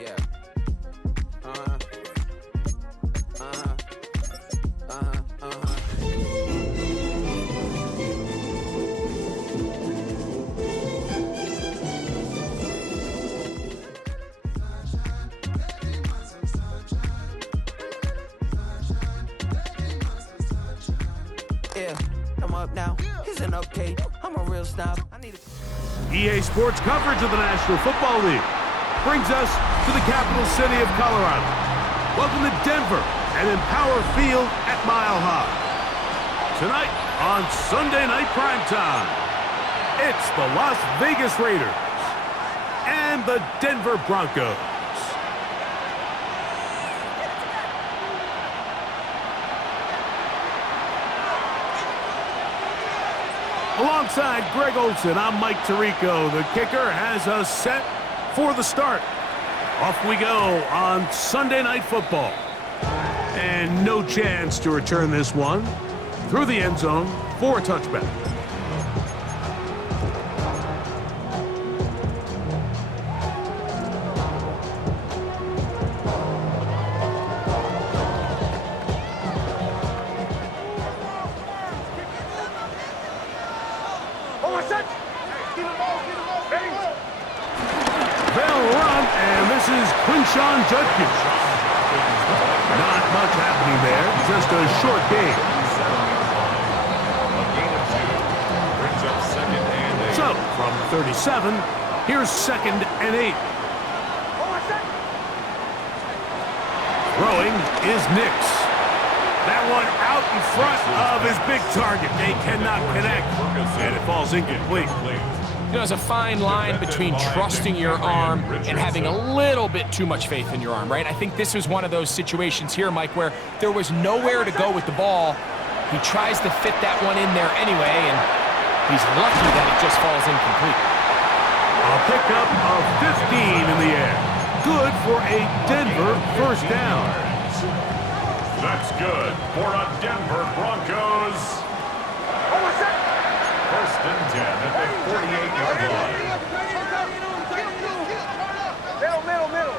Yeah. Uh-huh. Uh-huh. Uh-huh. Uh-huh. Yeah, I'm up now. Isn't okay. I'm a real snob. I need a EA Sports coverage of the National Football League brings us to the capital city of Colorado. Welcome to Denver and Empower Field at Mile High. Tonight on Sunday Night Primetime, it's the Las Vegas Raiders and the Denver Broncos. Alongside Greg Olson, I'm Mike Tirico. The kicker has us set for the start. Off we go on Sunday Night Football. And no chance to return this one through the end zone for a touchback. Sean Judkins. Not much happening there, just a short game. So, from 37, here's 2nd and 8. Throwing is Nix. That one out in front of his big target. They cannot connect, and it falls incomplete. You know, there's a fine line between trusting your arm and having a little bit too much faith in your arm, right? I think this was one of those situations here, Mike, where there was nowhere to go with the ball. He tries to fit that one in there anyway, and he's lucky that it just falls incomplete. A pickup of 15 in the air. Good for a Denver first down. That's good for a Denver Broncos. First and 10 at the 48-yard line. Middle.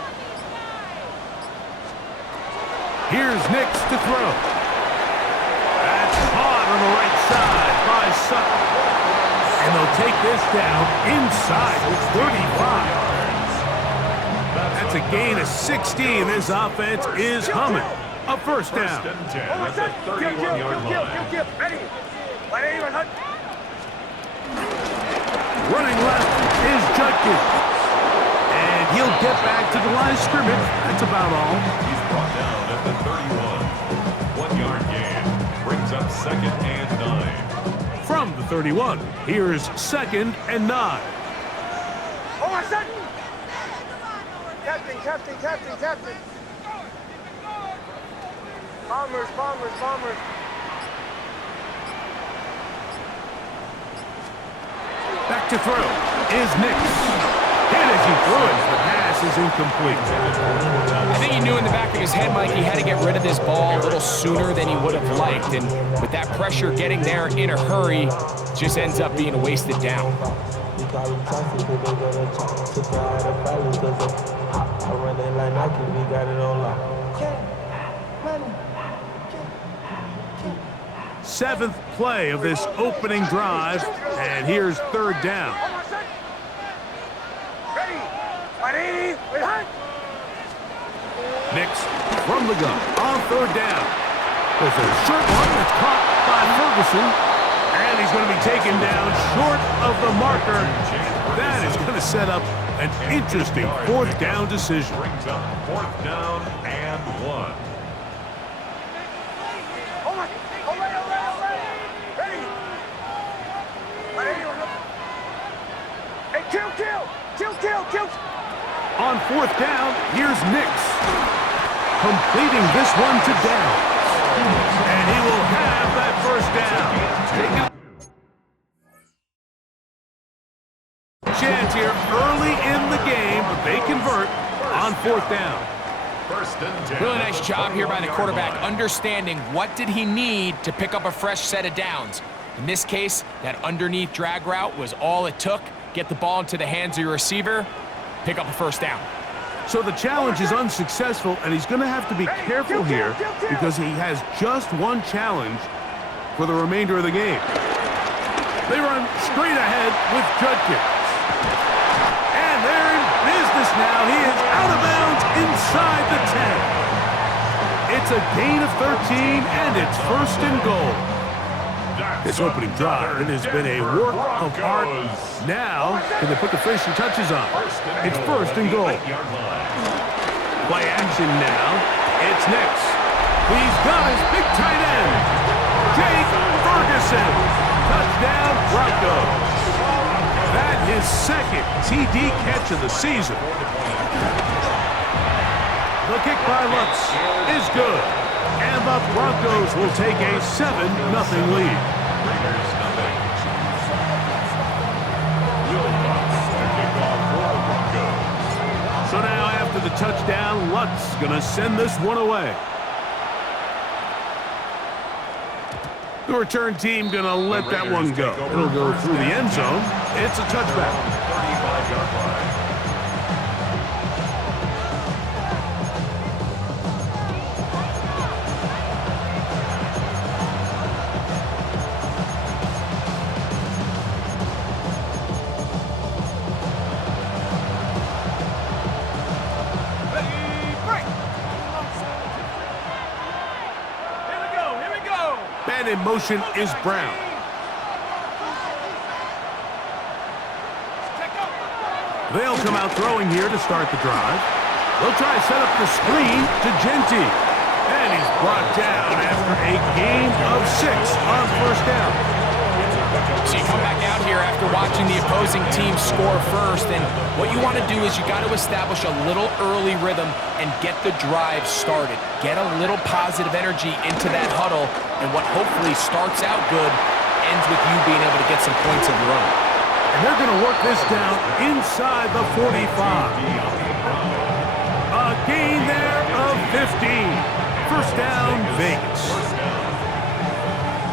Here's Nix to throw. That's caught on the right side by Sutton. And they'll take this down inside the 35. That's a gain of 16. This offense is humming. A first down. First and 10 at the 31-yard line. Running left is Judkins. And he'll get back to the line of scrimmage. That's about all. He's brought down at the 31. 1-yard gain. Brings up 2nd and 9. From the 31, here's 2nd and 9. Captain. Bombers. Back to throw is Nix. Hit as he throws. The pass is incomplete. I think he knew in the back of his head, Mike, he had to get rid of this ball a little sooner than he would have liked. And with that pressure getting there in a hurry, just ends up being a wasted down. Seventh play of this opening drive, and here's 3rd down. Nix from the gun on 3rd down. There's a short one that's caught by Ferguson, and he's going to be taken down short of the marker. That is going to set up an interesting 4th down decision. Brings up 4th down and 1. Kill. On 4th down, here's Nix. Completing this one to Downs. And he will have that first down. Chance here early in the game, but they convert on 4th down. First and 10. Really nice job here by the quarterback, understanding what did he need to pick up a fresh set of downs. In this case, that underneath drag route was all it took. Get the ball into the hands of your receiver, pick up a first down. So the challenge is unsuccessful, and he's going to have to be careful here because he has just one challenge for the remainder of the game. They run straight ahead with Judkins. And they're in business now. He is out of bounds inside the 10. It's a gain of 13, and it's first and goal. This opening drive, it has been a work of art. Now, can they put the finishing touches on? It's first and goal. Play action now. It's Nix. He's got his big tight end, Jake Ferguson. Touchdown, Broncos. That his second TD catch of the season. The kick by Lutz is good. And the Broncos will take a 7-0 lead. Raiders nothing. Will Lutz to kick off for the Broncos. So now after the touchdown, Lutz gonna send this one away. The return team gonna let that one go. It'll go through the end zone. It's a touchback. 35-yard line. And in motion is Brown. They'll come out throwing here to start the drive. They'll try to set up the screen to Genty. And he's brought down after a gain of 6 on first down. So you come back out here after watching the opposing team score first, and what you want to do is you got to establish a little early rhythm and get the drive started. Get a little positive energy into that huddle, and what hopefully starts out good ends with you being able to get some points of your own. And they're going to work this down inside the 45. A gain there of 15. First down, Vegas.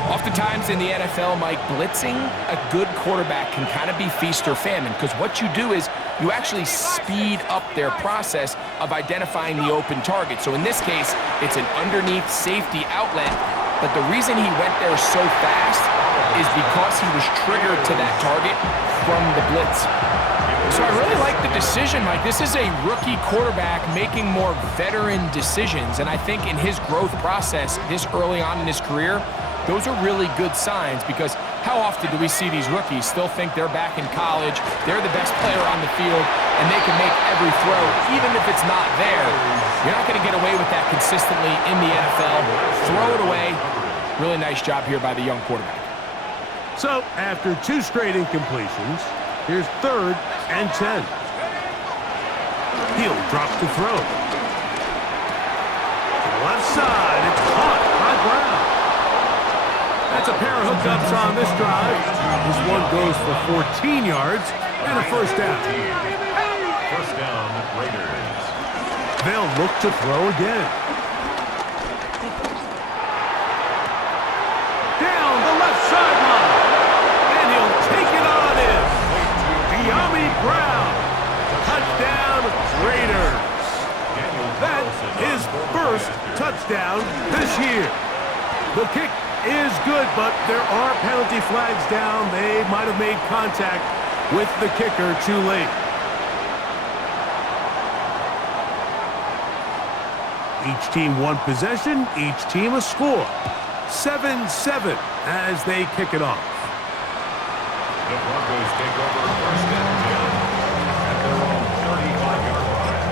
Oftentimes in the NFL, Mike, blitzing a good quarterback can kind of be feast or famine, because what you do is you actually speed up their process of identifying the open target. So in this case, it's an underneath safety outlet, but the reason he went there so fast is because he was triggered to that target from the blitz. So I really like the decision, Mike. This is a rookie quarterback making more veteran decisions, and I think in his growth process this early on in his career, those are really good signs, because how often do we see these rookies still think they're back in college, they're the best player on the field, and they can make every throw, even if it's not there. You're not going to get away with that consistently in the NFL. Throw it away. Really nice job here by the young quarterback. So, after 2 straight incompletions, here's 3rd and 10. He'll drop to throw. To the left side, it's caught by Brown. That's a pair of hookups on this drive. This one goes for 14 yards and a first down. First down, Raiders. They'll look to throw again. Down the left sideline. And he'll take it on in. De'Ami Brown. Touchdown, Raiders. That's his first touchdown this year. The kick is good, but there are penalty flags down. They might have made contact with the kicker too late. Each team one possession, each team a score. 7-7 as they kick it off. The Broncos take over first and 10 at their own 35-yard line.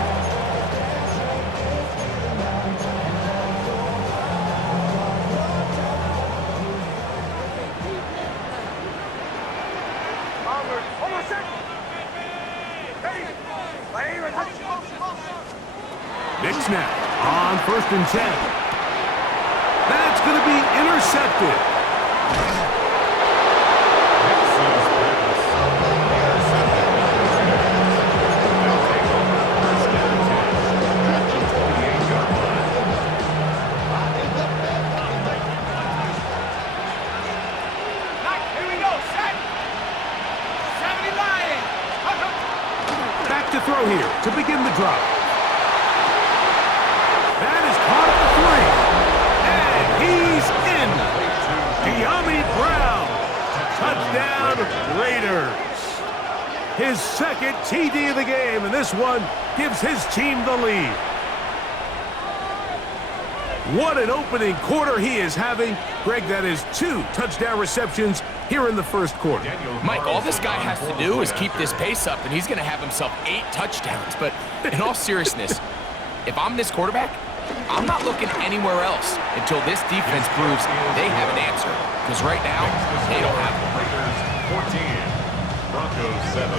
Big snap on first and 10. That's going to be intercepted. Back to throw here to begin the drive. Touchdown, Raiders. His second TD of the game, and this one gives his team the lead. What an opening quarter he is having. Greg, that is 2 touchdown receptions here in the first quarter. Mike, all this guy has to do is keep this pace up, and he's going to have himself 8 touchdowns. But in all seriousness, if I'm this quarterback, I'm not looking anywhere else until this defense proves they have an answer. Because right now, they don't have one. Raiders 14, Broncos 7.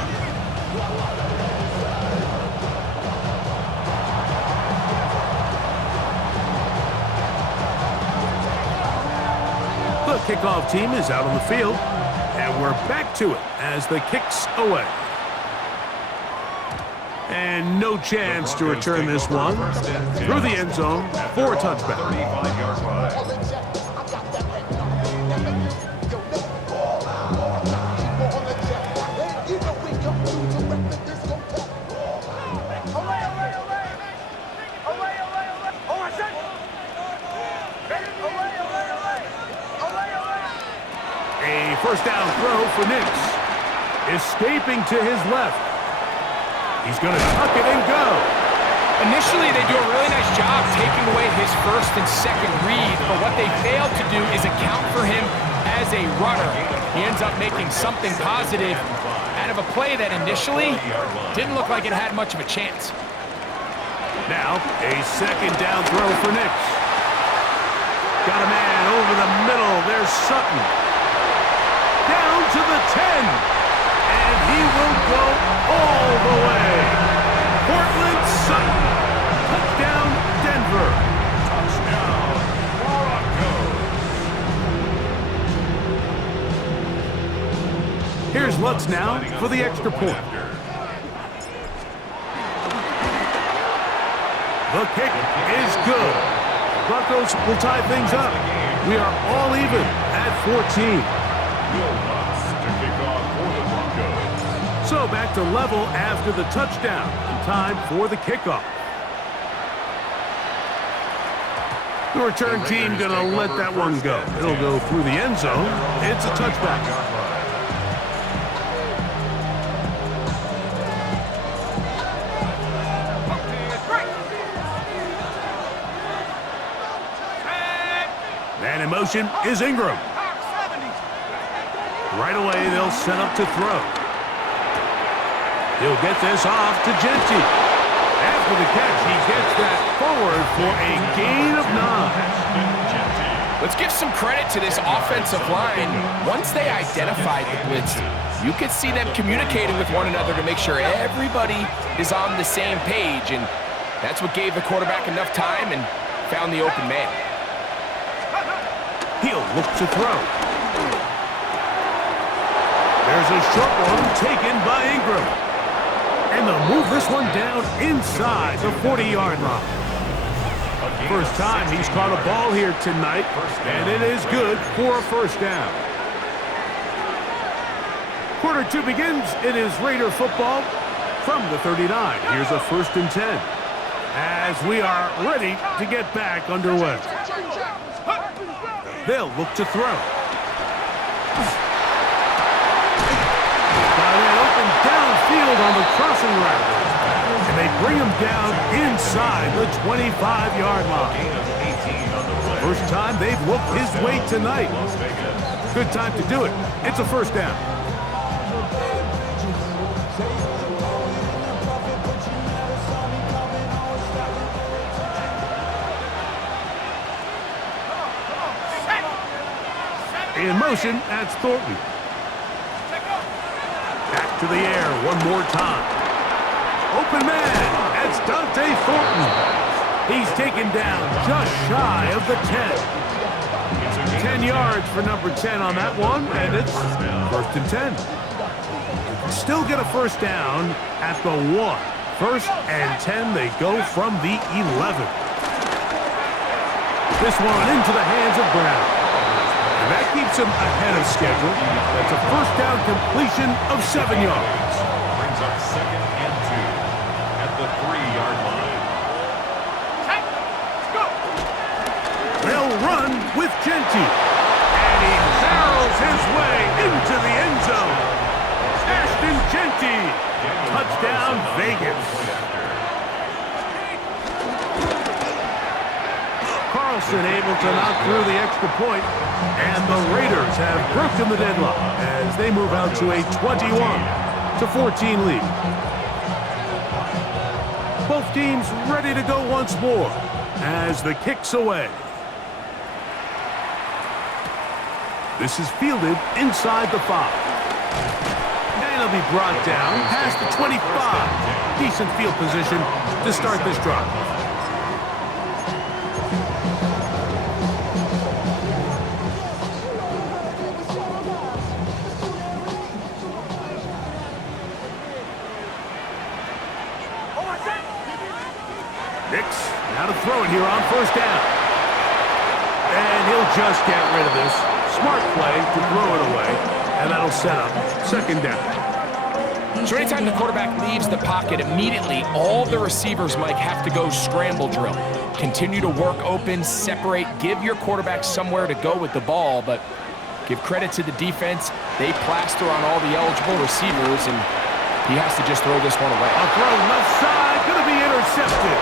The kickoff team is out on the field, and we're back to it as the kick's away. And no chance to return this one through the end zone for a touchback. 35-yard line. A first down throw for Nix. Escaping to his left. He's going to tuck it and go. Initially, they do a really nice job taking away his first and second read, but what they failed to do is account for him as a runner. He ends up making something positive out of a play that initially didn't look like it had much of a chance. Now, a second down throw for Nix. Got a man over the middle. There's Sutton. Down to the 10. And he will go all the way. Portland Sutton. Touchdown, Denver. Touchdown, Broncos. Here's Lutz now for the extra point. The kick is good. Broncos will tie things up. We are all even at 14. Will Lutz to kick off for the Broncos. So back to level after the touchdown. And time for the kickoff. The return team going to let that one go. It'll go through the end zone. It's a touchback. Man in motion is Ingram. Right away, they'll set up to throw. He'll get this off to Genty. After the catch, he gets that forward for a gain of 9. Let's give some credit to this offensive line. Once they identified the blitz, you could see them communicating with one another to make sure everybody is on the same page, and that's what gave the quarterback enough time and found the open man. He'll look to throw. There's a short one taken by Ingram. And they'll move this one down inside the 40-yard line. First time he's caught a ball here tonight, and it is good for a first down. Quarter 2 begins. It is Raider football from the 39. Here's a 1st and 10 as we are ready to get back underway. They'll look to throw. Got it open downfield on the crossing route. And they bring him down inside the 25-yard line. First time they've looked his way tonight. Good time to do it. It's a first down. In motion, that's Thornton. Back to the air one more time. Open man, that's Dante Thornton. He's taken down just shy of the 10. 10 yards for number 10 on that one, and it's 1st and 10. Still get a first down at the 1. 1st and 10, they go from the 11. This one into the hands of Brown. And that keeps him ahead of schedule. That's a first down completion of 7 yards. Brings up 2nd and 2 at the 3-yard line. They'll run with Genty. And he barrels his way into the Touchdown, Vegas. Carlson able to knock through the extra point, and the Raiders have broken the deadlock as they move out to a 21-14 lead. Both teams ready to go once more as the kick's away. This is fielded inside the 5. And it'll be brought down past the 25. Decent field position to start this drive. Nix, now to throw it here on first down. And he'll just get rid of this. Smart play to throw it away, and that'll set up second down. So anytime the quarterback leaves the pocket, immediately all the receivers, Mike, have to go scramble drill. Continue to work open, separate, give your quarterback somewhere to go with the ball, but give credit to the defense. They plaster on all the eligible receivers, and he has to just throw this one away. A throw left side, going to be intercepted.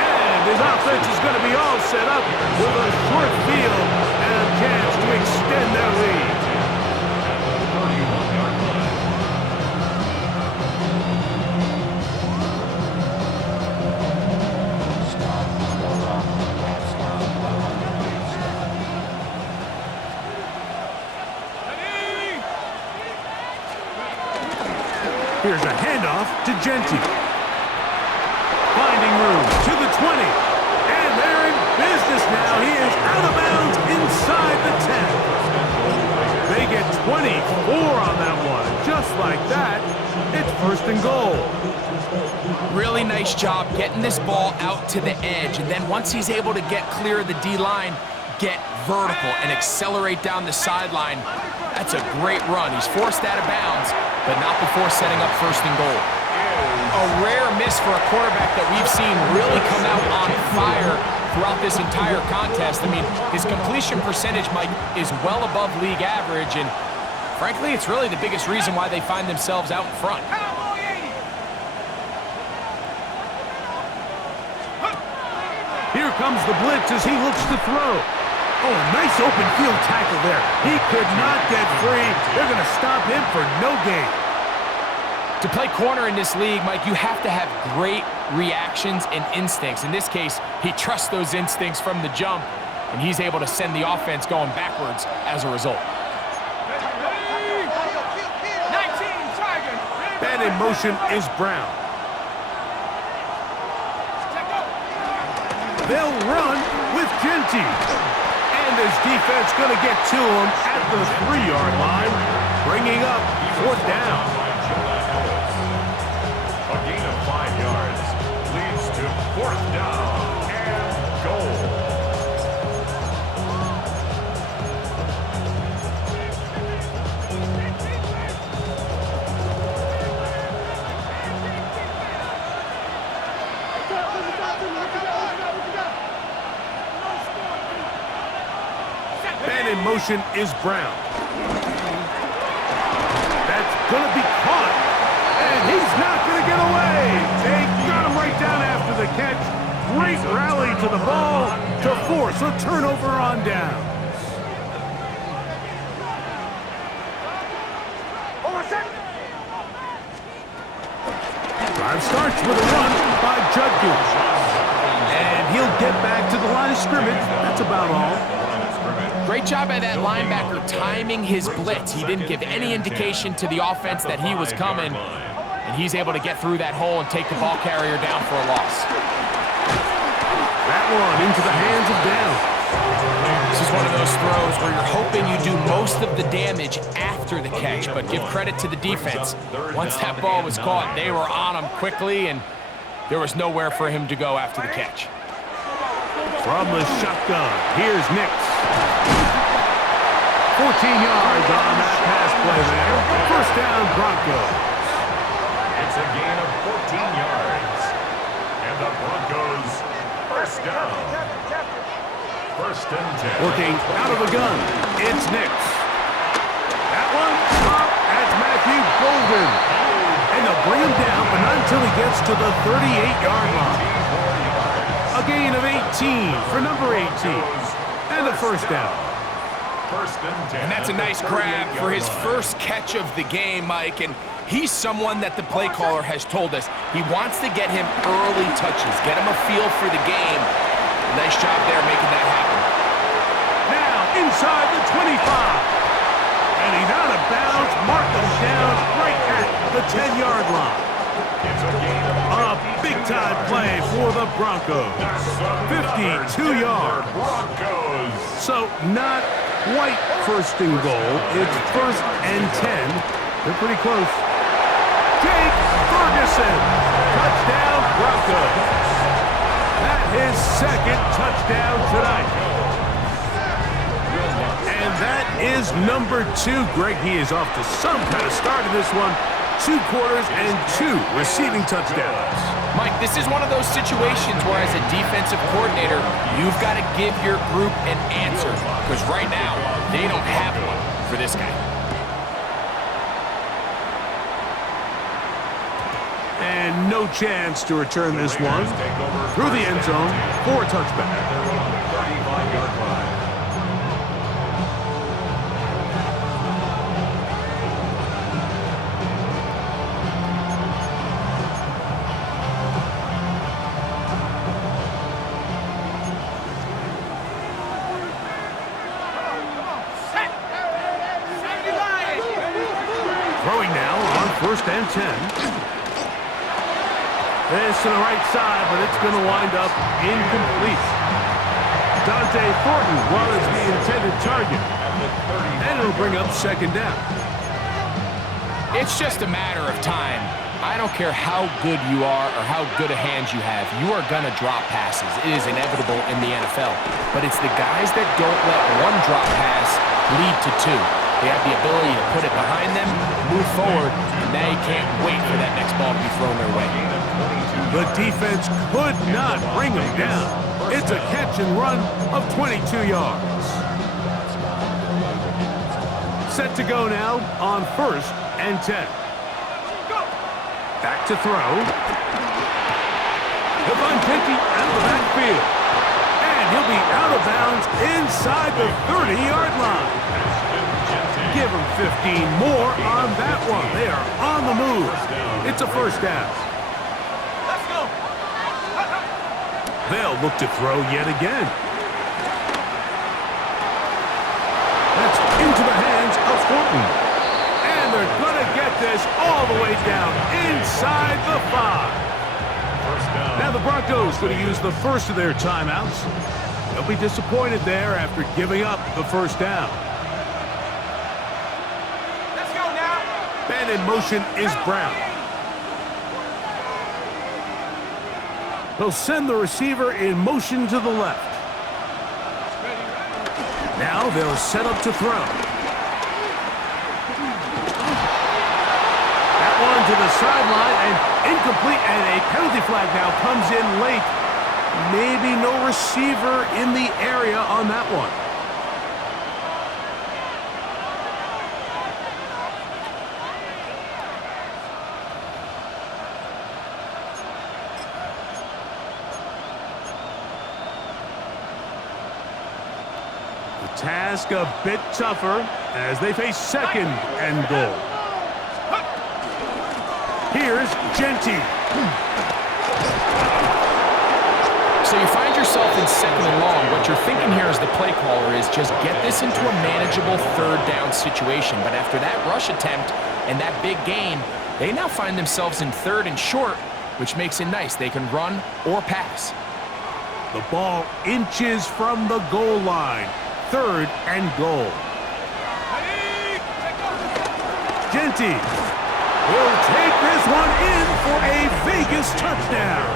And his offense is going to be all set up with a short field and a chance to extend their lead. Here's a handoff to Genty. Finding room to the 20. And they're in business now. He is out of bounds inside the 10. They get 24 on that one. Just like that, it's first and goal. Really nice job getting this ball out to the edge. And then once he's able to get clear of the D-line, get vertical and accelerate down the sideline. That's a great run. He's forced out of bounds, but not before setting up first and goal. A rare miss for a quarterback that we've seen really come out on fire throughout this entire contest. I mean, his completion percentage, Mike, is well above league average, and frankly, it's really the biggest reason why they find themselves out in front. Here comes the blitz as he looks to throw. Oh, a nice open field tackle there. He could not get free. They're going to stop him for no gain. To play corner in this league, Mike, you have to have great reactions and instincts. In this case, he trusts those instincts from the jump, and he's able to send the offense going backwards as a result. And in motion is Brown. They'll run with Genty. And his defense going to get to him at the 3-yard line, bringing up fourth down. A gain of 5 yards leads to fourth down and goal. And in motion is Brown. That's going to be caught. And he's not going to get away. They got him right down after the catch. Great rally to the ball to force a turnover on downs. Drive starts with a run by Judkins. And he'll get back to the line of scrimmage. That's about all. Great job by that linebacker timing his blitz. He didn't give any indication to the offense that he was coming, and he's able to get through that hole and take the ball carrier down for a loss. That one into the hands of Down. This is one of those throws where you're hoping you do most of the damage after the catch, but give credit to the defense. Once that ball was caught, they were on him quickly, and there was nowhere for him to go after the catch. From the shotgun, here's Nix. 14 yards on that pass play there. First down, Broncos. It's a gain of 14 yards. And the Broncos first down. First and 10. Working out of the gun, it's Nix. That one, that's Matthew Golden. And the bring him down, but not until he gets to the 38-yard line. A gain of 18 for number 18. And a first down. And that's a nice grab for his first catch of the game, Mike. And he's someone that the play caller has told us he wants to get him early touches, get him a feel for the game. Nice job there making that happen. Now inside the 25. And he's out of bounds, marked him down right at the 10-yard line. A big-time play for the Broncos. 52 yards. So not quite first and goal. It's first and 10. They're pretty close. Jake Ferguson. Touchdown, Broncos. That's his second touchdown tonight. And that is number 2. Greg, he is off to some kind of start in this one. 2 quarters and 2 receiving touchdowns. Mike, this is one of those situations where as a defensive coordinator, you've got to give your group an answer. Because right now, they don't have one for this guy. And no chance to return this one through the end zone for a touchback. Throwing now on first and 10. This to the right side, but it's going to wind up incomplete. Dante Thornton was the intended target. And it'll bring up second down. It's just a matter of time. I don't care how good you are or how good a hand you have, you are going to drop passes. It is inevitable in the NFL. But it's the guys that don't let one drop pass lead to 2. They have the ability to put it behind them, move forward, and they can't wait for that next ball to be thrown their way. The defense could not bring him down. It's a catch and run of 22 yards. Set to go now on first and 10. Back to throw. He'll find Pinky out of the backfield. And he'll be out of bounds inside the 30-yard line. Give him 15 more on that one. They are on the move. It's a first down. Let's go. They'll look to throw yet again. That's into the hands of Thornton. And they're going to get this all the way down inside the 5. Now the Broncos going to use the first of their timeouts. They'll be disappointed there after giving up the first down. And in motion is Brown. They'll send the receiver in motion to the left. Now they'll set up to throw. That one to the sideline and incomplete, and a penalty flag now comes in late. Maybe no receiver in the area on that one. Task a bit tougher as they face second and goal. Here's Genty. So you find yourself in second and long. What you're thinking here as the play caller is just get this into a manageable third down situation. But after that rush attempt and that big gain, they now find themselves in third and short, which makes it nice. They can run or pass. The ball inches from the goal line. Third and goal. Genty will take this one in for a Vegas touchdown.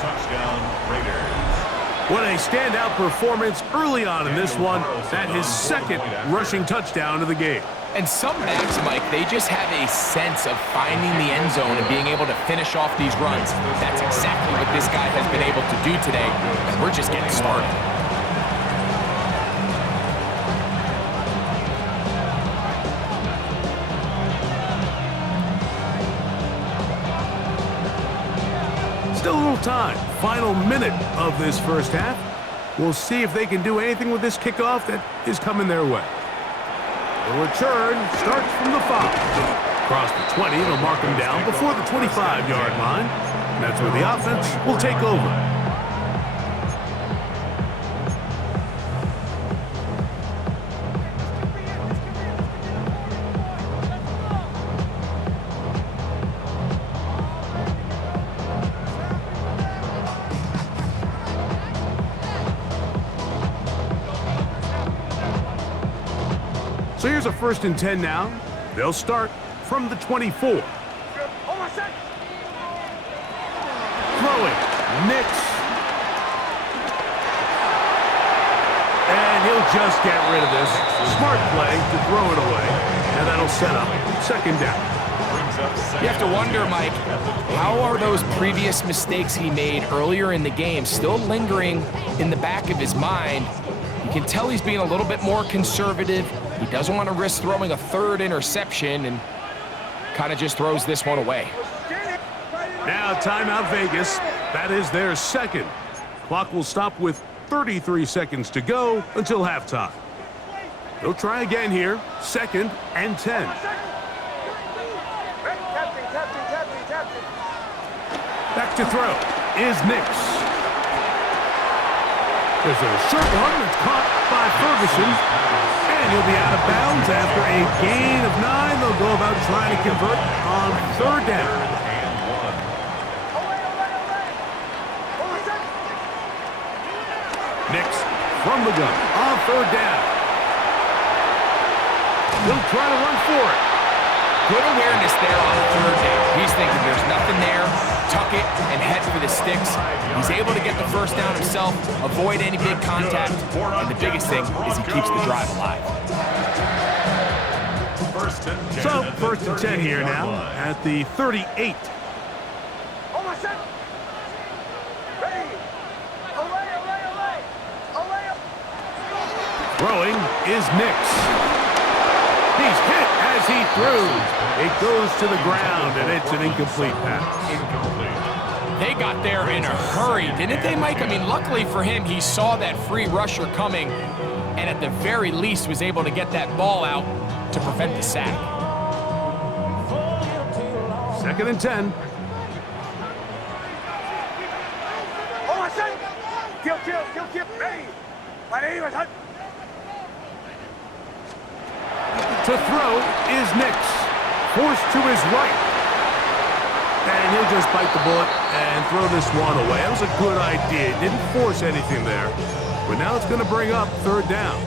Touchdown, Raiders. What a standout performance early on in this one. That his second rushing touchdown of the game. And some backs, Mike, they just have a sense of finding the end zone and being able to finish off these runs. That's exactly what this guy has been able to do today, and we're just getting started. Still a little time. Final minute of this first half. We'll see if they can do anything with this kickoff that is coming their way. The return starts from the 5. Across the 20, they'll mark him down before the 25-yard line. And that's where the offense will take over. So here's a 1st and 10 now. They'll start from the 24. Throwing, Nix. And he'll just get rid of this. Smart play to throw it away. And that'll set up 2nd down. You have to wonder, Mike, how are those previous mistakes he made earlier in the game still lingering in the back of his mind? You can tell he's being a little bit more conservative. He doesn't want to risk throwing a 3rd interception and kind of just throws this one away. Now timeout Vegas. That is their 2nd. Clock will stop with 33 seconds to go until halftime. They'll try again here. 2nd and 10. Back to throw is Nix. There's a short one that's caught by Ferguson. And he'll be out of bounds after a gain of 9. They'll go about trying to convert on 3rd down. Nix from the gun on 3rd down. He'll try to run for it. Good awareness there on 3rd down. He's thinking there's nothing there. Tuck it and head for the sticks. He's able to get the 1st down himself, avoid any big contact, and the biggest thing is he keeps the drive alive. So, 1st and 10 here now at the 38. Throwing is Nix. He's hit as he throws. It goes to the ground, and it's an incomplete pass. They got there in a hurry, didn't they, Mike? I mean, luckily for him, he saw that free rusher coming, and at the very least was able to get that ball out to prevent the sack. 2nd and 10. To throw is Nix. Forced to his right. And he'll just bite the bullet and throw this one away. That was a good idea. Didn't force anything there. But now it's going to bring up 3rd down.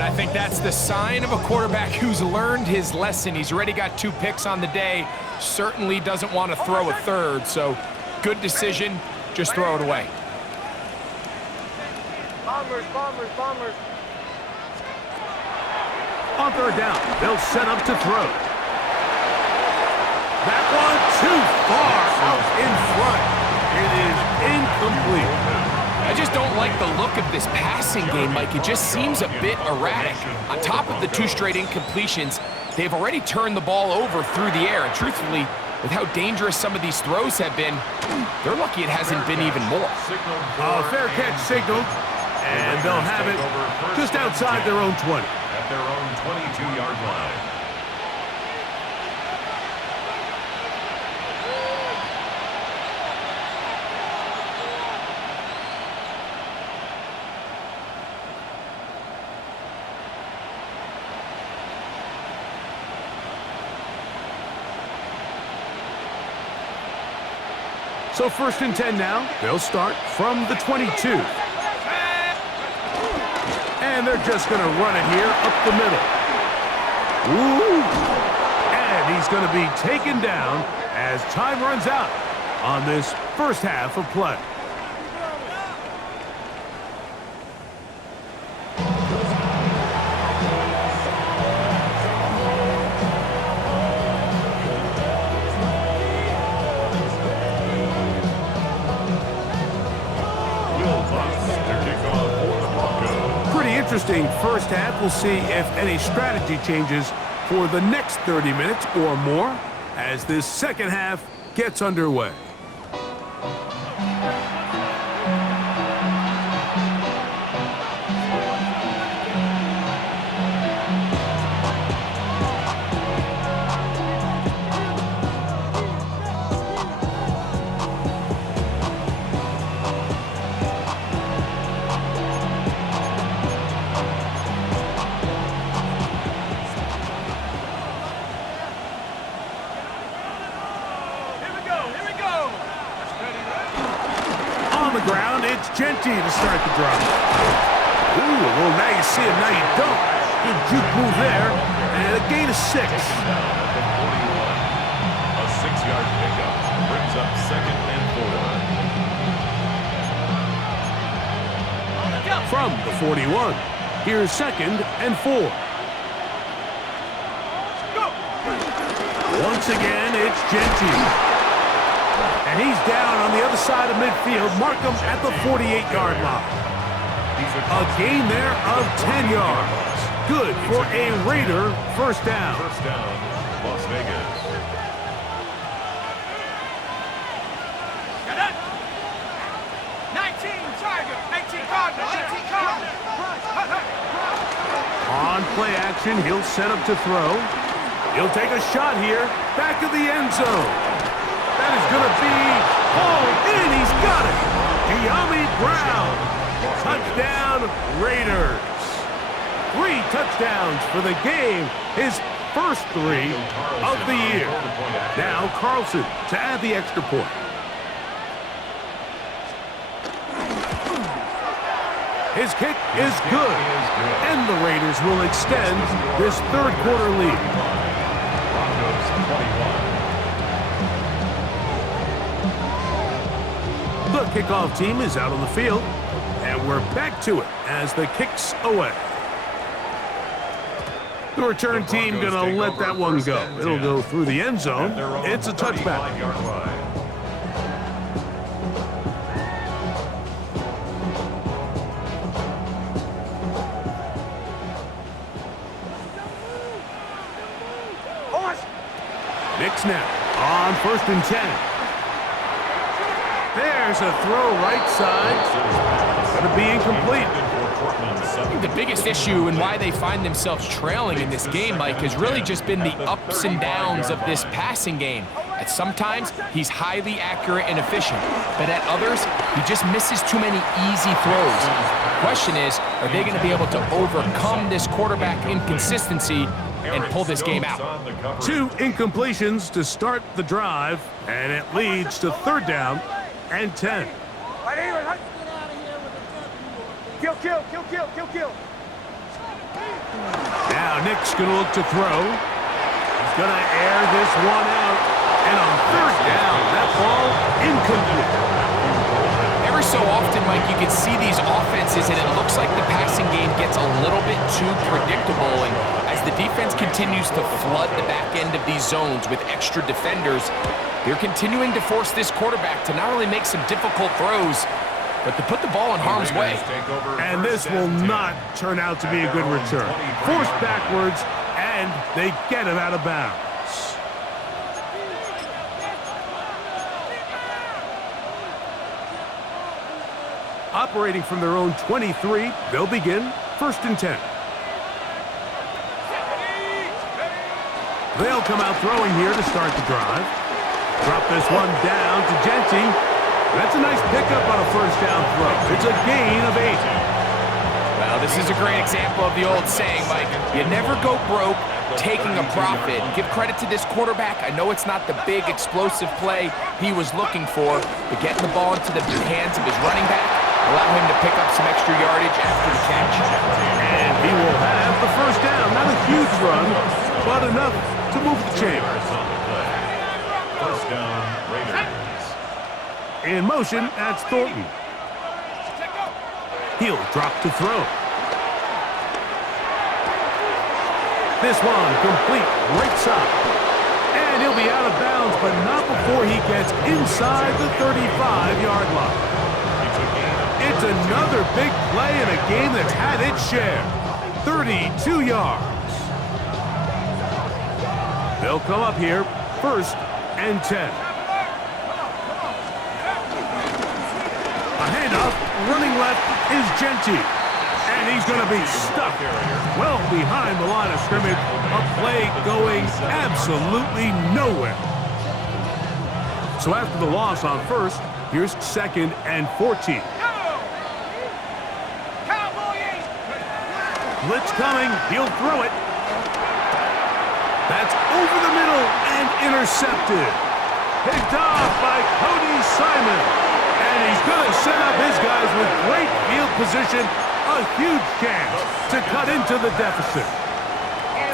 I think that's the sign of a quarterback who's learned his lesson. He's already got 2 picks on the day. Certainly doesn't want to throw a 3rd. So good decision. Just throw it away. Bombers. On 3rd down, they'll set up to throw. That one too far out in front. It is incomplete. I just don't like the look of this passing game, Mike. It just seems a bit erratic. On top of the 2 straight incompletions, they've already turned the ball over through the air. And truthfully, with how dangerous some of these throws have been, they're lucky it hasn't been even more. Fair catch signaled, and they'll have it just outside their own 20. At their own 22-yard line. So 1st and 10 now. They'll start from the 22. And they're just going to run it here up the middle. Ooh. And he's going to be taken down as time runs out on this first half of play. Interesting first half. We'll see if any strategy changes for the next 30 minutes or more as this second half gets underway. the ground, it's Genty to start the drive. Ooh, well, now you see it, now you don't. Good juke move there, and a gain of 6. A 6-yard pickup brings up 2nd and 4. From the 41, here's 2nd and 4. Once again, it's Genty. And he's down on the other side of midfield. Mark him at the 48-yard line. A gain there of 10 yards. Good for a Raider first down. First down, Las Vegas. Got it. 19 Tiger, 18 Cardinal, 18 Cardinal. On play action, he'll set up to throw. He'll take a shot here, back of the end zone. That is going to be hauled in. He's got it. De'Ami Brown. Touchdown, Raiders. 3 touchdowns for the game. His first 3 of the year. Now Carlson to add the extra point. His kick is good. And the Raiders will extend this third quarter lead. Broncos 21. The kickoff team is out on the field, and we're back to it as the kick's away. The return team going to let that one go. It'll go through the end zone. It's a touchback. Nick snap on 1st and 10. There's a throw right side. Going to be incomplete. I think the biggest issue and why they find themselves trailing in this game, Mike, has really just been the ups and downs of this passing game. At sometimes, he's highly accurate and efficient, but at others, he just misses too many easy throws. The question is, are they going to be able to overcome this quarterback inconsistency and pull this game out? 2 incompletions to start the drive, and it leads to 3rd down and 10. Kill. Now Nick's going to look to throw. He's going to air this one out. And on 3rd down, that ball incomplete. Every so often, Mike, you can see these offenses, and it looks like the passing game gets a little bit too predictable. And as the defense continues to flood the back end of these zones with extra defenders, they're continuing to force this quarterback to not only make some difficult throws, but to put the ball in harm's way. And this will not turn out to be a good return. Forced backwards, and they get him out of bounds. Operating from their own 23, they'll begin 1st and 10. They'll come out throwing here to start the drive. Drop this one down to Genty. That's a nice pickup on a 1st down throw. It's a gain of 8. Well, this is a great example of the old saying, Mike. You never go broke taking a profit. And give credit to this quarterback. I know it's not the big explosive play he was looking for, but getting the ball into the hands of his running back, allow him to pick up some extra yardage after the catch. And he will have the 1st down. Not a huge run, but enough to move the chain. First down, Raiders. In motion, that's Thornton. He'll drop to throw. This one complete right side. And he'll be out of bounds, but not before he gets inside the 35-yard line. It's another big play in a game that's had its share. 32 yards. They'll come up here, 1st and 10. A handoff, running left is Genty. And he's going to be stuck well behind the line of scrimmage. A play going absolutely nowhere. So after the loss on 1st, here's 2nd and 14. Blitz coming, he'll throw it. That's over the middle and intercepted. Picked off by Cody Simon. And he's going to set up position, a huge chance to cut into the deficit.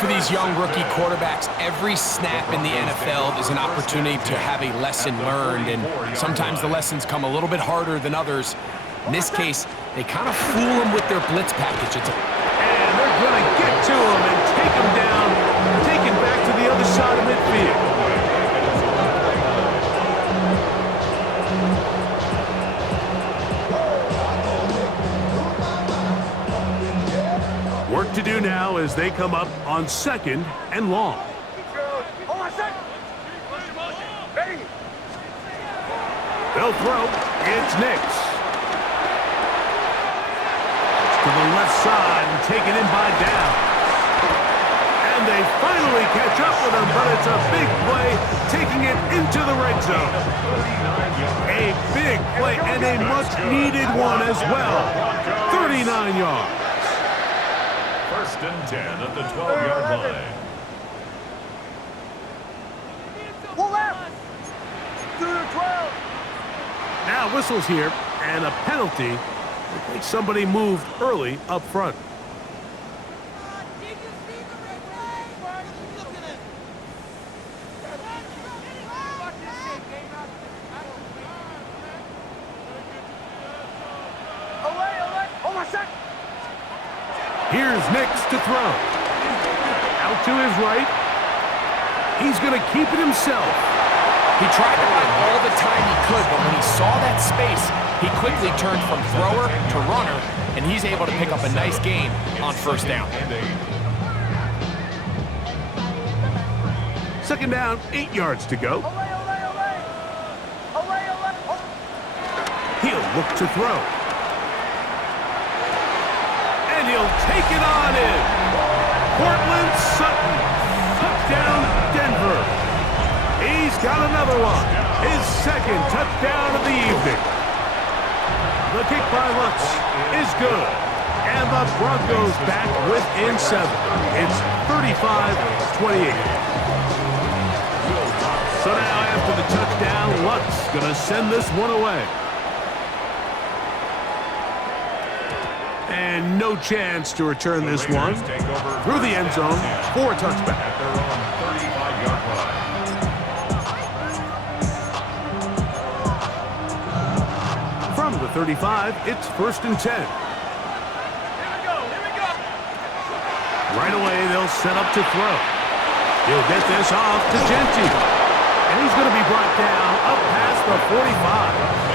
For these young rookie quarterbacks, every snap in the NFL is an opportunity to have a lesson learned, and sometimes the lessons come a little bit harder than others. In this case, they kind of fool them with their blitz package. And they're going to get to him and take him down, take him back to the other side of midfield. Work to do now as they come up on 2nd and long. They'll throw. It's Nix. To the left side and taken in by Down. And they finally catch up with him, but it's a big play, taking it into the red zone. A big play and a much-needed one as well. 39 yards. 1st and 10 at the 12-yard line. Pull left. Through the 12. Now whistles here, and a penalty. Looks like somebody moved early up front. Here's Nix to throw. Out to his right. He's going to keep it himself. He tried to buy all the time he could, but when he saw that space, he quickly turned from thrower to runner, and he's able to pick up a nice gain on 1st down. 2nd down, 8 yards to go. He'll look to throw. And he'll take it on in. Cortland Sutton. Touchdown, Denver. He's got another one. His 2nd touchdown of the evening. The kick by Lutz is good. And the Broncos back within 7. It's 35-28. So now after the touchdown, Lutz going to send this one away. And no chance to return this one through the end zone for a touchback. At their own 35-yard line. From the 35, it's 1st and 10. Here we go. Right away, they'll set up to throw. He'll get this off to Genty. And he's going to be brought down up past the 45.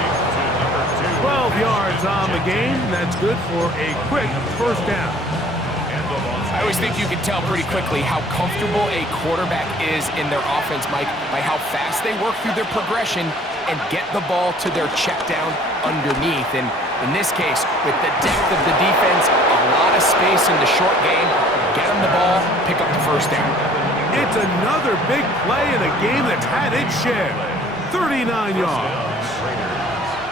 12 yards on the game. That's good for a quick 1st down. I always think you can tell pretty quickly how comfortable a quarterback is in their offense, Mike, by how fast they work through their progression and get the ball to their check down underneath. And in this case, with the depth of the defense, a lot of space in the short game, get them the ball, pick up the 1st down. It's another big play in a game that's had its share. 39 yards.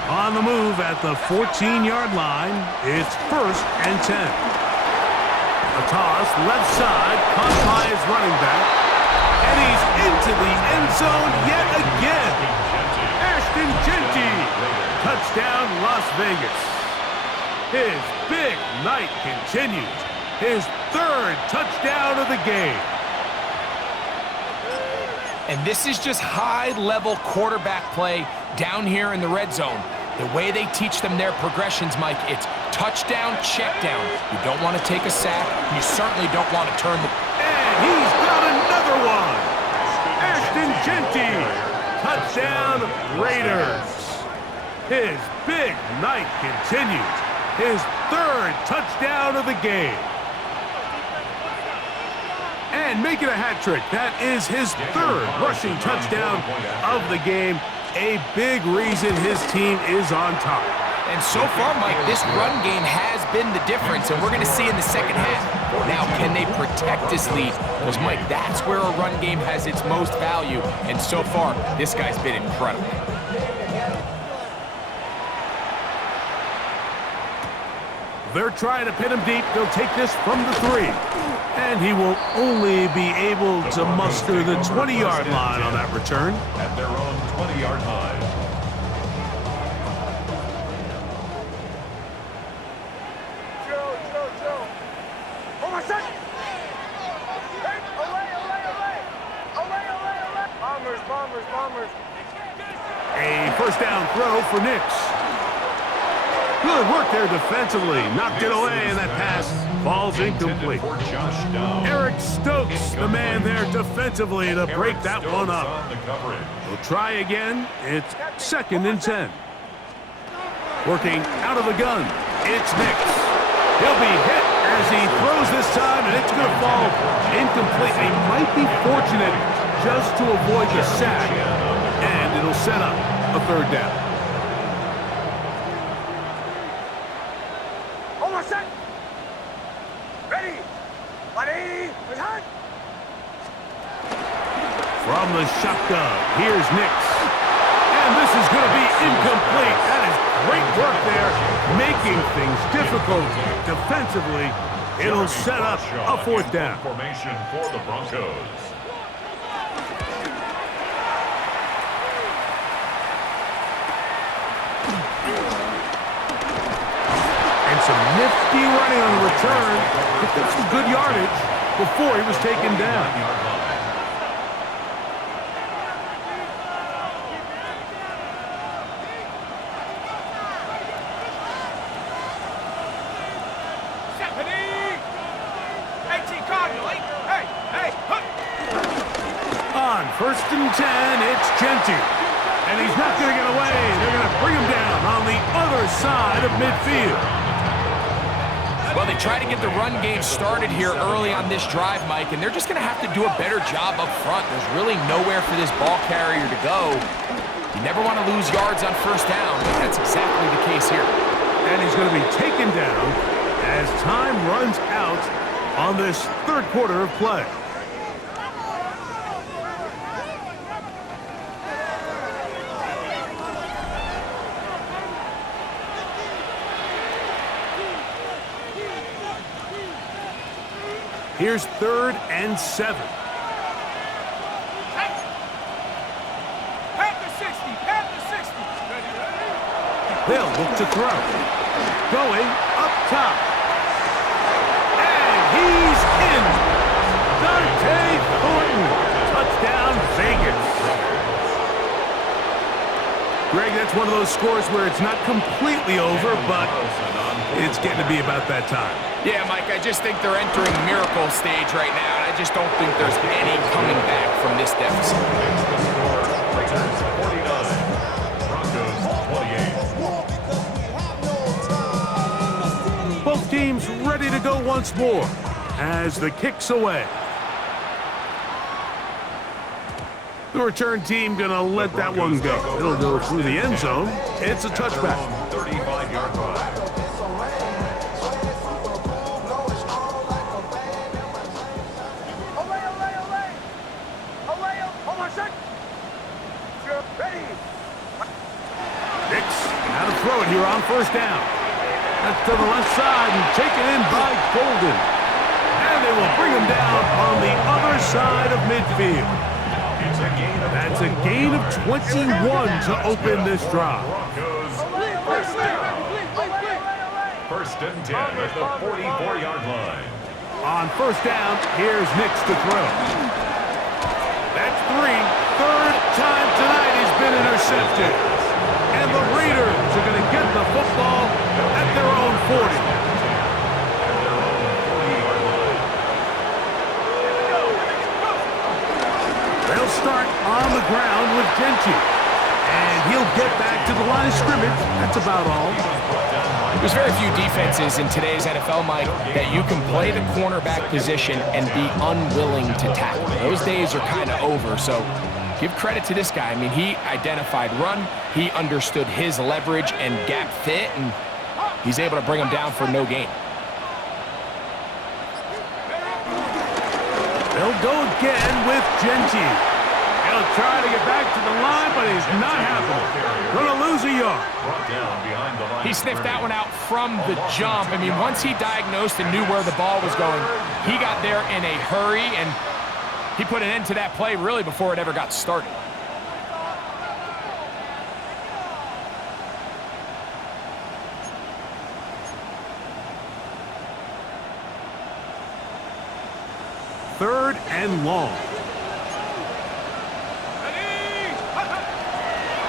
On the move at the 14-yard line, it's 1st and 10. A toss, left side, caught by his running back. And he's into the end zone yet again. Ashton Genty. Touchdown, Las Vegas. His big night continues. His 3rd touchdown of the game. And this is just high-level quarterback play down here in the red zone. The way they teach them their progressions, Mike, it's touchdown, check down. You don't want to take a sack. You certainly don't want to turn the... And he's got another one. Ashton Genty. Touchdown, Raiders. His big night continues. His 3rd touchdown of the game. And making a hat trick. That is his 3rd rushing touchdown of the game. A big reason his team is on top. And so far, Mike, this run game has been the difference, and we're going to see in the 2nd half. Now, can they protect this lead? Because, Mike, that's where a run game has its most value, and so far, this guy's been incredible. They're trying to pin him deep. They'll take this from the 3. And he will only be able to muster the 20-yard line on that return. At their own 20-yard line. First down throw for Nix. Good work there defensively. Knocked it away, and that pass falls incomplete. Eric Stokes, the man there defensively to break that one up. We'll try again. It's 2nd and 10. Working out of the gun. It's Nix. He'll be hit as he throws this time, and it's going to fall incomplete. He might be fortunate just to avoid the sack, and it'll set up a 3rd down. From the shotgun, here's Nix. And this is going to be incomplete. That is great work there, making things difficult defensively. It'll set up a 4th down. Formation for the Broncos. And some nifty running on the return. Picked up some good yardage before he was taken down. On 1st and 10, it's Genty. And he's not going to get away. They're going to bring him down on the other side of midfield. Well, they try to get the run game started here early on this drive, Mike, and they're just going to have to do a better job up front. There's really nowhere for this ball carrier to go. You never want to lose yards on 1st down, but that's exactly the case here. And he's going to be taken down as time runs out on this 3rd quarter of play. Here's 3rd and 7. They'll look to throw. Going up top. And he's in. Dante Thornton. Touchdown, Vegas. Greg, that's one of those scores where it's not completely over, but it's getting to be about that time. Yeah, Mike, I just think they're entering miracle stage right now, and I just don't think there's any coming back from this deficit. Raiders 49, Broncos 28. Both teams ready to go once more as the kick's away. The return team going to let that one go. It'll go through the end zone. It's a touchback. 35-yard line. Throw it here on 1st down. That's to the left side and taken in by Golden. And they will bring him down on the other side of midfield. That's a gain of 21 to open this drive. First and 10 at the 44-yard line. On 1st down, here's Nix to throw. That's 3. 3rd time tonight he's been intercepted. And the Raiders are going to get the football at their own 40. They'll start on the ground with Genty. And he'll get back to the line of scrimmage. That's about all. There's very few defenses in today's NFL, Mike, that you can play the cornerback position and be unwilling to tackle. Those days are kind of over, so give credit to this guy. I mean, he identified run, he understood his leverage and gap fit, and he's able to bring him down for no gain. They'll go again with Genty. He'll try to get back to the line, but he's not happening. Going to lose a yard. He sniffed that one out from the jump. I mean, once he diagnosed and knew where the ball was going, he got there in a hurry, and he put an end to that play really before it ever got started. Third and long.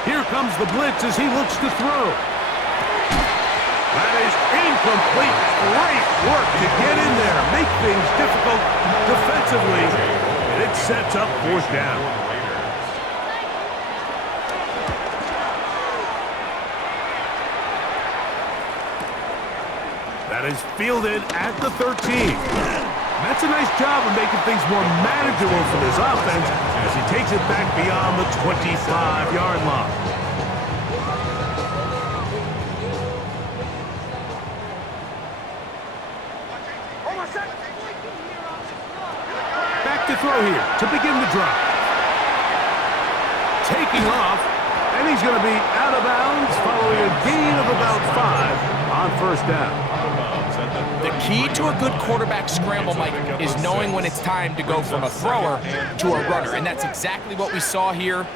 Here comes the blitz as he looks to throw. That is incomplete. Great work to get in there, make things difficult defensively, and it sets up fourth down. That is fielded at the 13. That's a nice job of making things more manageable for this offense as he takes it back beyond the 25-yard line. Back to throw here to begin the drive. Taking off, and he's going to be out of bounds following a gain of about 5 on first down. The key to a good quarterback scramble, Mike, is knowing when it's time to go from a thrower to a runner, and that's exactly what we saw here.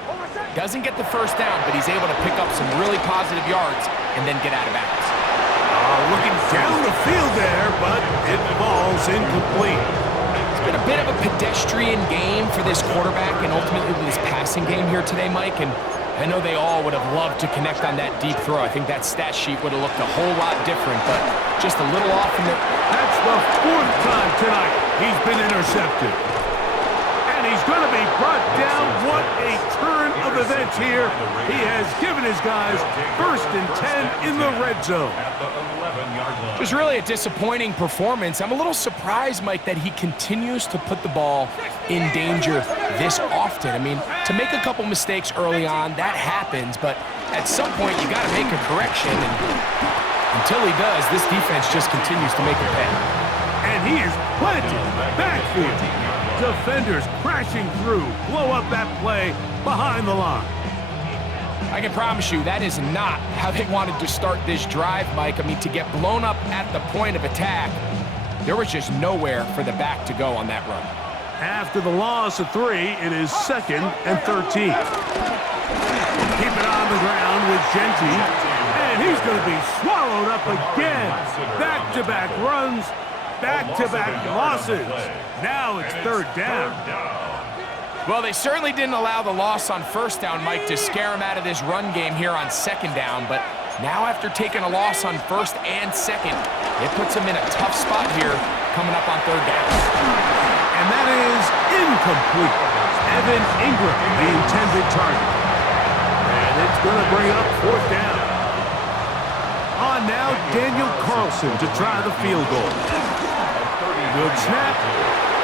Doesn't get the first down, but he's able to pick up some really positive yards and then get out of bounds. Looking down the field there, but it falls incomplete. It's been a bit of a pedestrian game for this quarterback and ultimately this passing game here today, Mike, and I know they all would have loved to connect on that deep throw. I think that stat sheet would have looked a whole lot different, but just a little off in the... That's the 4th time tonight he's been intercepted. And he's going to be brought down. What a turn of events here. He has given his guys 1st and 10 in the red zone. It was really a disappointing performance. I'm a little surprised, Mike, that he continues to put the ball in danger this often. I mean, to make a couple mistakes early on, that happens, but at some point you got to make a correction, and until he does, this defense just continues to make a pay. And he is planted backfield. Defenders crashing through, blow up that play behind the line. I can promise you that is not how they wanted to start this drive, Mike. I mean, to get blown up at the point of attack, there was just nowhere for the back to go on that run. After the loss of 3, it is 2nd and 13. Keep it on the ground with Genty, and he's going to be swallowed up again. Back-to-back runs, back-to-back losses. Now it's 3rd down. Well, they certainly didn't allow the loss on first down, Mike, to scare him out of this run game here on 2nd down. But now after taking a loss on 1st and 2nd, it puts him in a tough spot here coming up on 3rd down. And that is incomplete. Evan Ingram, the intended target. And it's going to bring up 4th down. On now, Daniel Carlson to try the field goal. Good snap.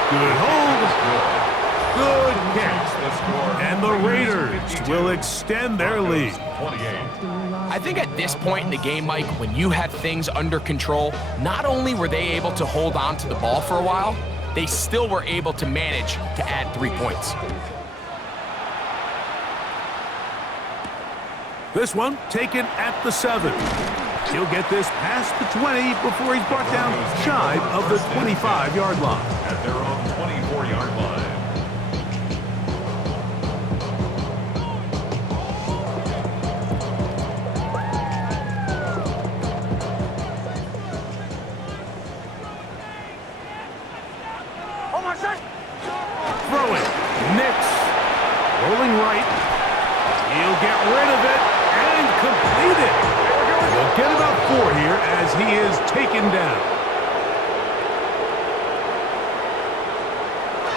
Good hold. Good catch. And the Raiders will extend their lead. I think at this point in the game, Mike, when you have things under control, not only were they able to hold on to the ball for a while, they still were able to manage to add 3 points. This one taken at the 7. He'll get this past the 20 before he's brought down shy of the 25-yard line. At their own 24-yard line. Throwing. Nix. Rolling right. He'll get rid of it and complete it. He'll get about 4 here as he is taken down.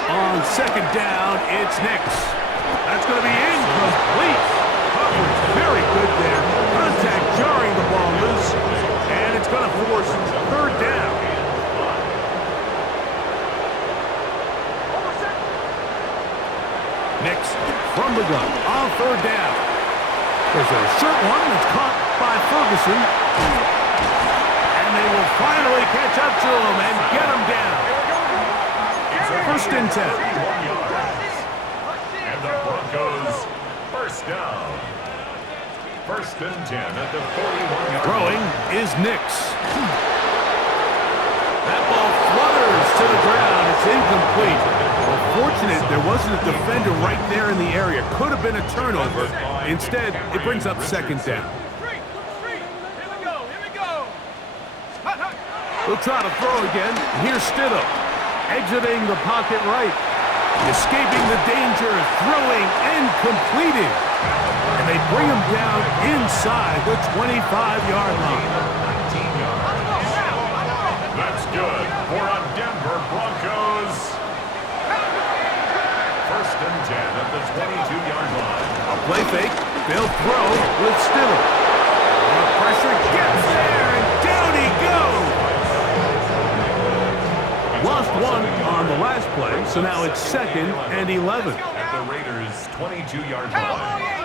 On 2nd down, it's Nix. That's going to be incomplete. Coverage very good there. Contact jarring the ball loose. And it's going to force 3rd down. Nix from the gun on 3rd down. There's a short one that's caught by Ferguson. And they will finally catch up to him and get him down. 1st and 10. And the Broncos, 1st down. 1st and 10 at the 41. Throwing is Nix. That ball flutters to the ground. It's incomplete. Fortunate there wasn't a defender right there in the area. Could have been a turnover. Instead, it brings up 2nd down. We'll try to throw again. Here's Stidham. Exiting the pocket right. Escaping the danger, throwing and completing. And they bring him down inside the 25-yard line. 19 yards. That's good for a Denver Broncos. First and 10 at the 22-yard line. A play fake. They'll throw with Stidham. The pressure gets there, and down he goes. Lost one on the last play, so now it's 2nd and 11. At the Raiders' 22-yard line.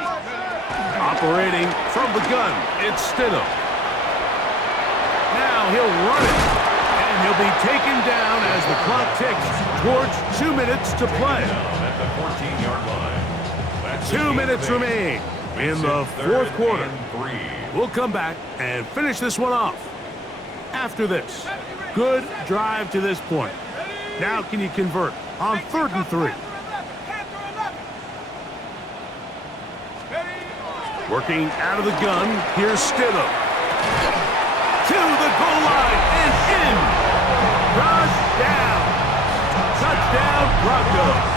Operating from the gun, it's Stidham. Now he'll run it, and he'll be taken down as the clock ticks towards 2 minutes to play. At the 14-yard line. That's 2 minutes remain in the fourth quarter. We'll come back and finish this one off after this. Good drive to this point. Now can you convert on 3rd and 3? Working out of the gun, here's Stidham. To the goal line and in. Touchdown. Touchdown, Broncos.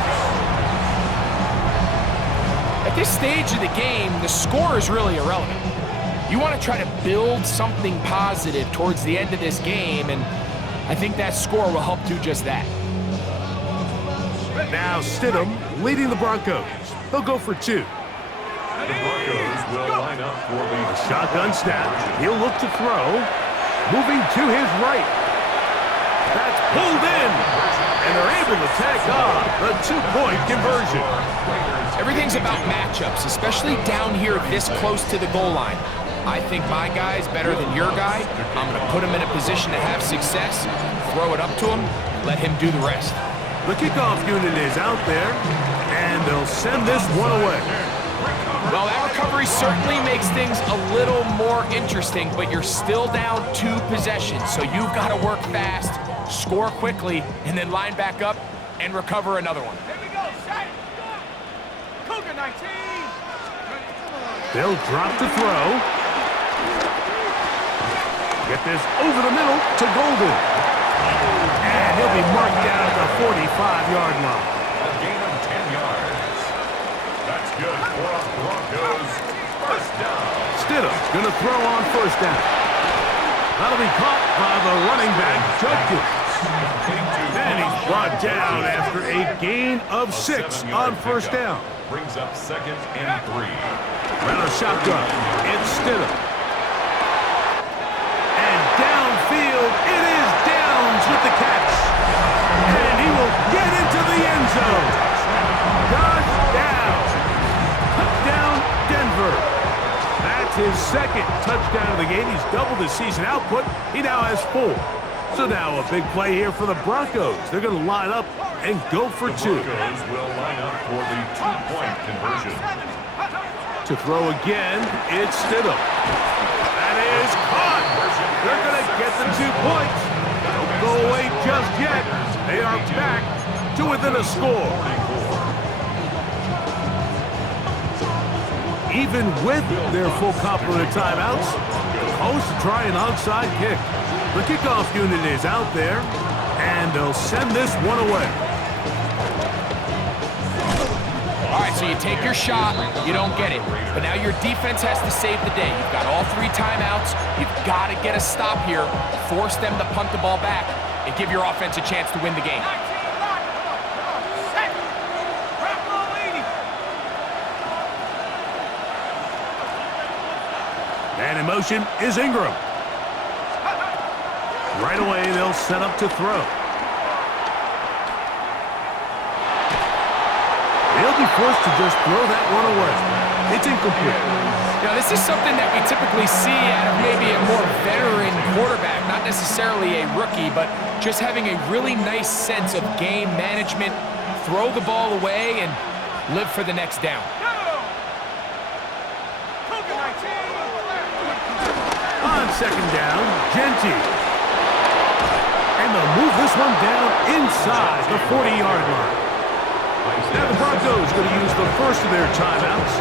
At this stage of the game, the score is really irrelevant. You want to try to build something positive towards the end of this game, and I think that score will help do just that. Now Stidham leading the Broncos. They'll go for 2. The Broncos will line up for the Shotgun snap. He'll look to throw. Moving to his right. That's pulled in. And they're able to tack on the 2-point conversion. Everything's about matchups, especially down here this close to the goal line. I think my guy's better than your guy. I'm going to put him in a position to have success, throw it up to him, let him do the rest. The kickoff unit is out there, and they'll send this one away. Well, that recovery certainly makes things a little more interesting, but you're still down 2 possessions, so you've got to work fast, score quickly, and then line back up and recover another one. Here we go, set. Cougar 19. They'll drop to throw. Get this over the middle to Golden. And he'll be marked down at the 45-yard line. A gain of 10 yards. That's good for a Broncos first down. Stidham going to throw on 1st down. That'll be caught by the running back, Judkins. And he's brought down after a gain of 6 on 1st down. Brings up 2nd and 3. Runner shotgun. It's Stidham. And downfield, it is Downs with the catch. And he will get into the end zone. Touchdown. Touchdown, Denver. That's his 2nd touchdown of the game. He's doubled his season output. He now has 4. So now a big play here for the Broncos. They're going to line up and go for 2. Broncos will line up for the 2-point conversion. To throw again, it's Stidham. That is caught. They're going to get the 2 points. Don't go away just yet. They are back to within a score. Even with their full complement of timeouts, the hosts try an onside kick. The kickoff unit is out there, and they'll send this one away. All right, so you take your shot, you don't get it. But now your defense has to save the day. You've got all 3 timeouts. You've got to get a stop here, force them to punt the ball back, and give your offense a chance to win the game. And in motion is Ingram. Right away, they'll set up to throw. He'll be forced to just throw that one away. It's incomplete. Now, this is something that we typically see out of maybe a more veteran quarterback, not necessarily a rookie, but just having a really nice sense of game management, throw the ball away, and live for the next down. On 2nd down, Genty. And they'll move this one down inside the 40-yard line. Now the Broncos going to use the first of their timeouts.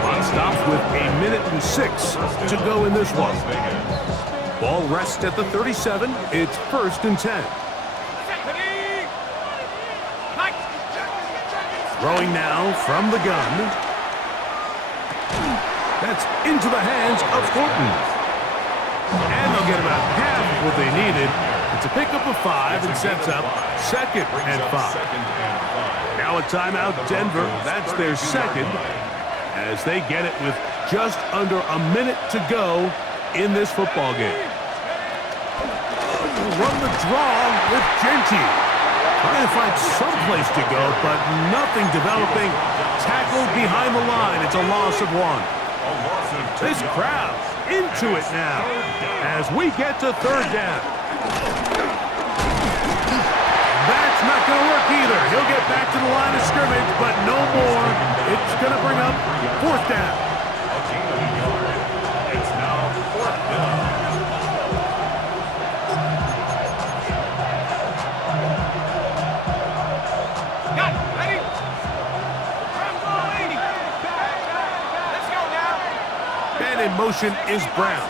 Clock stops with 1:06 to go in this one. Ball rests at the 37. It's 1st and 10. Throwing now from the gun. That's into the hands of Thornton. And they'll get about half of what they needed. It's a pickup of 5 and sets up 2nd and 5. Now a timeout, Denver. That's their second, as they get it with just under a minute to go in this football game. Run the draw with Genty. Trying to find some place to go, but nothing developing. Tackled behind the line. It's a loss of 1. This crowd's into it now as we get to 3rd down. That's not going to work either. He'll get back to the line of scrimmage, but no more. It's going to bring up 4th down. It's now 4th down. Got it. Ready? I'm going 80. Let's go now. And in motion is Brown.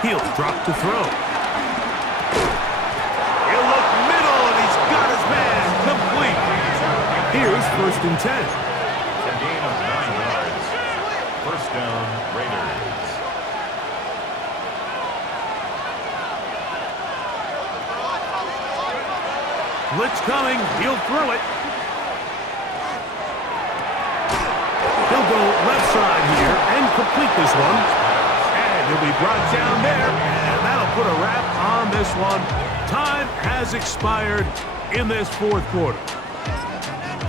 He'll drop to throw. He'll look middle, and he's got his man complete. Here's 1st and 10. A gain of 9 yards. 1st down, Raiders. Blitz coming. He'll throw it. He'll go left side here and complete this one. And he'll be brought down there, and that'll put a wrap on this one. Time has expired in this 4th quarter.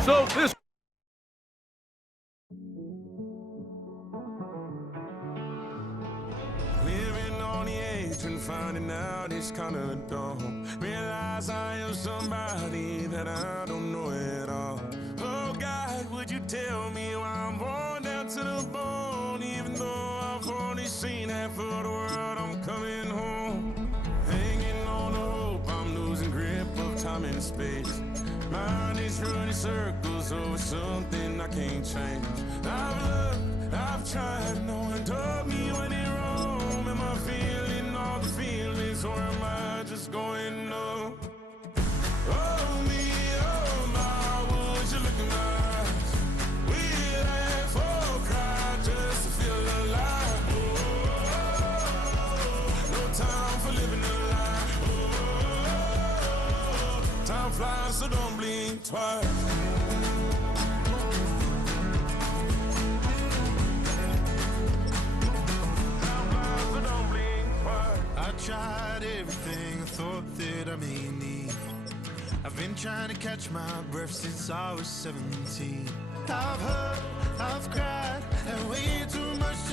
So this Living on the edge and finding out it's kind of dumb. Realize I am somebody that I don't know at all. Oh God, would you tell me why I'm born down to the bone? Even though I've only seen half of the world, I'm coming home. Hanging on the hope, I'm losing grip of time and space. Mind is running circles over something I can't change. I've looked, I've tried, no one told me when it wrong. Am I feeling all the feelings, or am I just going numb? Oh me, oh my, would you look in my eyes? We laugh or cry just to feel alive. Oh, no time for living a lie. Oh, time flies, so don't blink twice. I tried everything I thought that I may need. I've been trying to catch my breath since I was 17. I've hurt, I've cried, and way too much